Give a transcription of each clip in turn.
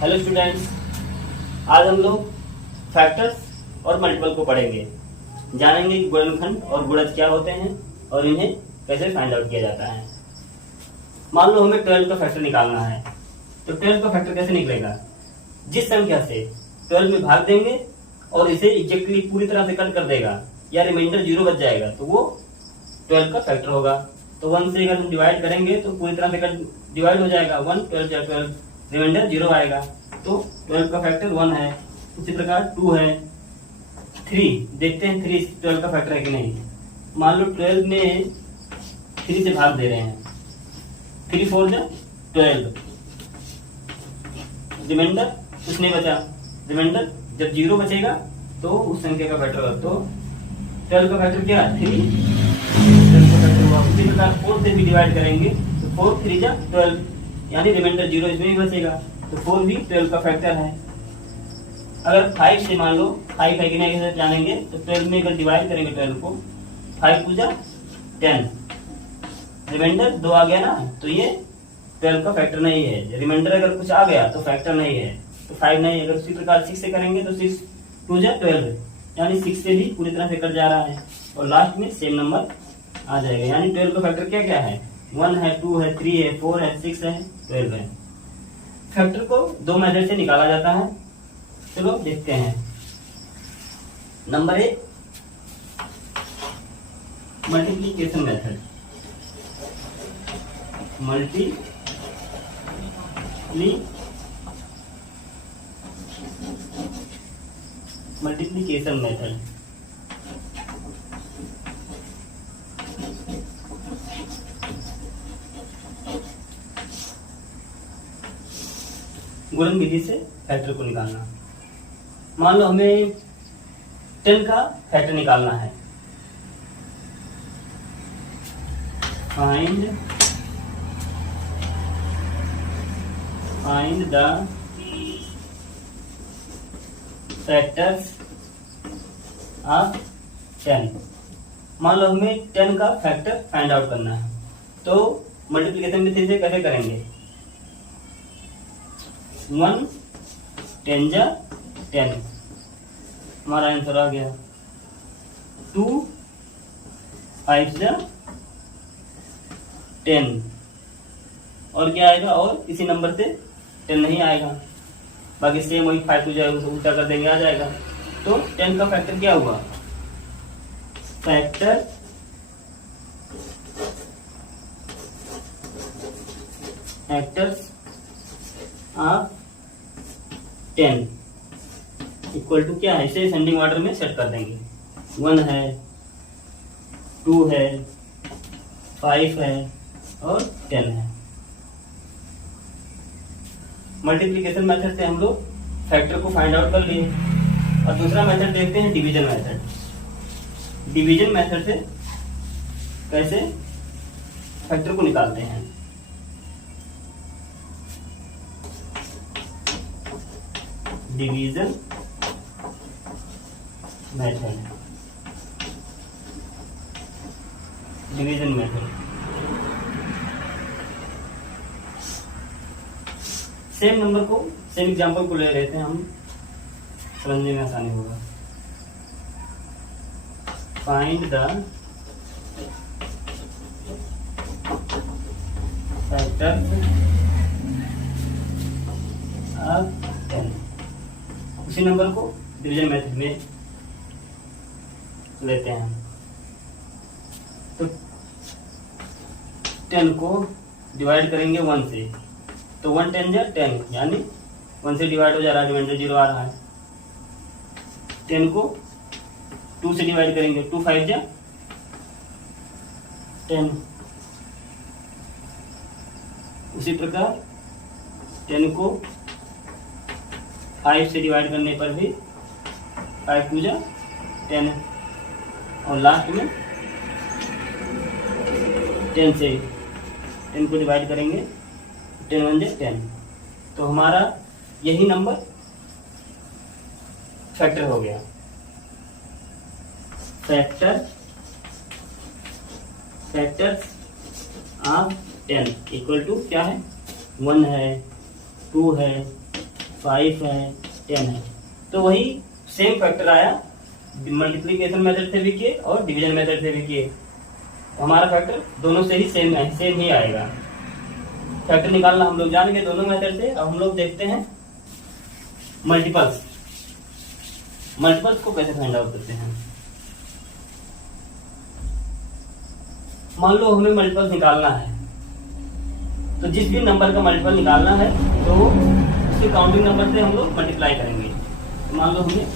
Hello students, आज हम लोग फैक्टर्स और मल्टीपल को पढ़ेंगे। जानेंगे कि गुणनखंड और गुणज क्या होते हैं और इन्हें कैसे फाइंड आउट किया जाता है। मान लो हमें 12 का फैक्टर निकालना है, तो 12 का फैक्टर कैसे निकलेगा? जिस संख्या से 12 में भाग देंगे और इसे एग्जैक्टली पूरी तरह से कट कर देगा या रिमाइंडर 0 बच जाएगा तो वो 12 का फैक्टर होगा। तो 1 से अगर हम डिवाइड करेंगे तो पूरी तरह से कट डिवाइड हो जाएगा, 1 12 या 12 रिमाइंडर 0 आएगा, तो 12 का फैक्टर 1 है। उसी प्रकार 2 है, 3 देखते हैं 3 12 का फैक्टर है कि नहीं। मान लो 12 में 3 से भाग दे रहे हैं, 3 4 जा 12, रिमाइंडर कुछ नहीं बचा। रिमाइंडर जब 0 बचेगा तो उस संख्या का फैक्टर होगा। तो 12 का फैक्टर क्या है? 3 12 का फैक्टर हुआ। उसी प्रकार 4 से भी डिवाइड करेंगे तो 4 3 जा 12, यानी रिमाइंडर 0 इसमें भी बचेगा, तो 4 भी 12 का फैक्टर है। अगर 5 से मान लो 5 है कि नहीं कैसे जानेंगे, तो 12 में अगर डिवाइड करेंगे 12 को, 5 2 जा 10, रिमाइंडर 2 आ गया ना, तो ये 12 का फैक्टर नहीं है। रिमाइंडर अगर कुछ आ गया तो फैक्टर नहीं है, तो 5 नहीं। अगर उसी प्रकार 6 से करेंगे तो 6 2 जा 12, यानी 6 से भी पूरी तरह से कट जा रहा है और लास्ट में सेम नंबर आ जाएगा। यानी 12 का फैक्टर क्या क्या है? 1 है, 2 है, 3 है, 4 है, 6 है, 12 है। फैक्टर को 2 मेथड से निकाला जाता है, चलो देखते हैं। Number 1, multiplication method. Multiplication method. गुणन विधि से फैक्टर को निकालना। मान लो हमें 10 का फैक्टर निकालना है। Find the factors of 10। मान लो हमें 10 का फैक्टर फाइंड आउट करना है, तो मल्टीप्लिकेशन विधि से कैसे करेंगे? 1 10 जा 10, हमारा आंसर आ गया। 2 5 जा 10, और क्या आएगा? और इसी नंबर से 10 नहीं आएगा, बाकी सेम वही 5 2 जाएगा, उसे उल्टा कर देंगे आ जाएगा। तो 10 का फैक्टर क्या हुआ? फैक्टर्स ऑफ 10 इक्वल टू क्या है? इसे असेंडिंग ऑर्डर में सेट कर देंगे। 1 है, 2 है, 5 है और 10 है। मल्टीप्लिकेशन मेथड से हम लोग फैक्टर को फाइंड आउट कर लिए। और दूसरा मेथड देखते हैं, डिवीजन मेथड। डिवीजन मेथड से कैसे फैक्टर को निकालते हैं। Division method. Division method same number को, सेम एग्जांपल को ले लेते हैं हम, समझने में आसानी होगा। Find the factors of 10। उसी नंबर को डिवीजन मेथड में लेते हैं। तो 10 को डिवाइड करेंगे 1 से, तो 1 10 जा 10, यानी 1 से डिवाइड हो जा रहा है, रिमाइंडर 0 आ रहा है। 10 को 2 से डिवाइड करेंगे, 2 5 जा 10। उसी प्रकार 10 को 5 से डिवाइड करने पर भी 5 2 जा 10, और लास्ट में 10 से 10 को डिवाइड करेंगे, 10 1 जा 10, तो हमारा यही नंबर फैक्टर हो गया। फैक्टर्स ऑफ 10 इक्वल टू क्या है? 1 है, 2 है, 5 है, 10 है। तो वही सेम फैक्टर आया, मल्टीप्लीकेशन मेथड से भी किए और डिवीजन मेथड से भी किए। हमारा फैक्टर दोनों से ही सेम ही आएगा। फैक्टर निकालना हम लोग जान गए दोनों मेथड से। अब हम लोग देखते हैं मल्टीपल्स को कैसे फाइंड आउट करते हैं। मान लो हमें मल्टीपल्स निकालना है, तो जिस भी नंबर का मल्टीपल निकालना है तो उसके काउंटिंग नंबर से हम लोग मल्टीप्लाई करेंगे। तो मान लो हमें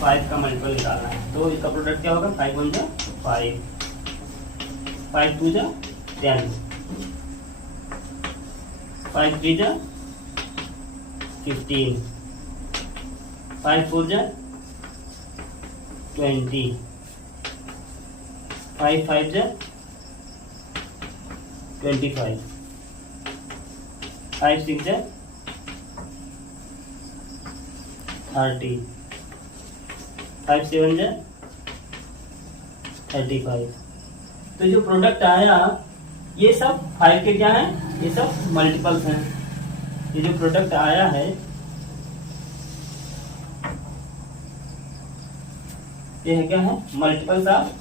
5 का मल्टीपल निकालना है, तो इसका प्रोडक्ट क्या होगा? 5 1 जा 5, 5 2 जा 10, 5 3 जा 15, 5 4 जा 20, 5 5 जा 25, 5 6 जा 30, 5 7 जा 35। तो जो प्रोडक्ट आया ये सब 5 के क्या है? ये सब मल्टीपल्स हैं। ये जो प्रोडक्ट आया है ये है क्या है? Multiples of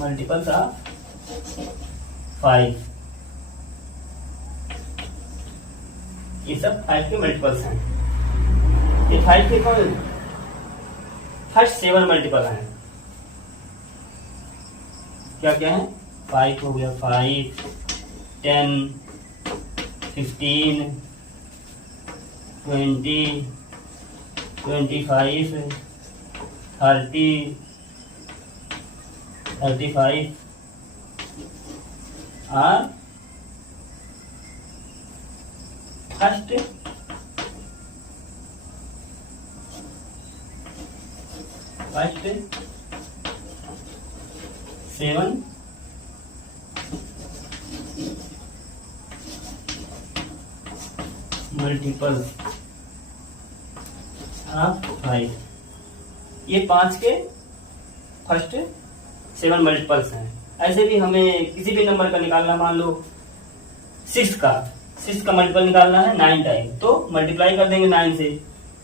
multiples of 5। ये सब 5 के मल्टीपल्स हैं। ये 5 के कौन? फर्स्ट 7 मल्टीपल हैं। क्या क्या है? 5 हो गया, 5 10 15 20 25 30 35 और फर्स्ट 7 मल्टीपल्स ऑफ 5। ये 5 के फर्स्ट 7 मल्टीपल्स हैं। ऐसे भी हमें किसी भी नंबर का निकालना, मान लो 6 का मल्टीपल निकालना है 9 टाइम, तो मल्टीप्लाई कर देंगे 9 से।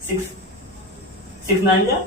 6 9 जा